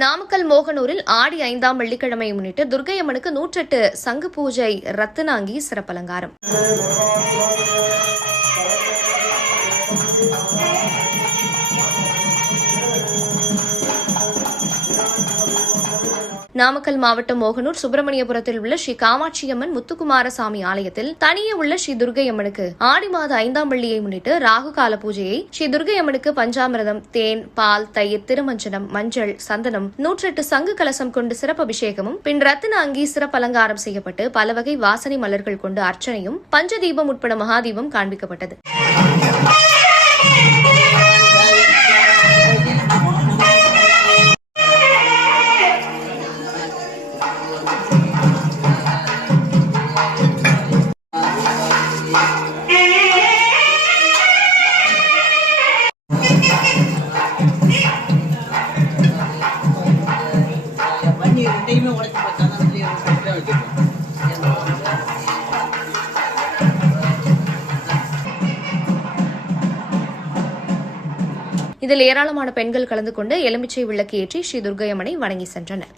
நாமக்கல் மோகனூரில் ஆடி 5ஆம் வெள்ளிக்கிழமையை முன்னிட்டு துர்க்கையம்மனுக்கு 108 சங்கு பூஜை ரத்தினாங்கி சிறப்பலங்காரம். நாமக்கல் மாவட்டம் மோகனூர் சுப்பிரமணியபுரத்தில் உள்ள ஸ்ரீ காமாட்சியம்மன் முத்துக்குமாரசாமி ஆலயத்தில் தனியே உள்ள ஸ்ரீ துர்க்கையம்மனுக்கு ஆடி மாத 5ஆம் வெள்ளியை முன்னிட்டு ராகு கால பூஜையை ஸ்ரீ துர்க்கையம்மனுக்கு பஞ்சாமிரதம், தேன், பால், தயிர், திருமஞ்சனம், மஞ்சள், சந்தனம், 108 சங்கு கலசம் கொண்டு சிறப்பு அபிஷேகமும் பின் ரத்தின அங்கி சிறப்பு அலங்காரம் செய்யப்பட்டு பல வகை வாசனை மலர்கள் கொண்டு அர்ச்சனையும் பஞ்சதீபம் உட்பட மகாதீபம் காண்பிக்கப்பட்டது. இதில் ஏராளமான பெண்கள் கலந்து கொண்டு எலுமிச்சை விளக்கு ஏற்றி ஸ்ரீ துர்க்கையம்மனை வணங்கி சென்றனர்.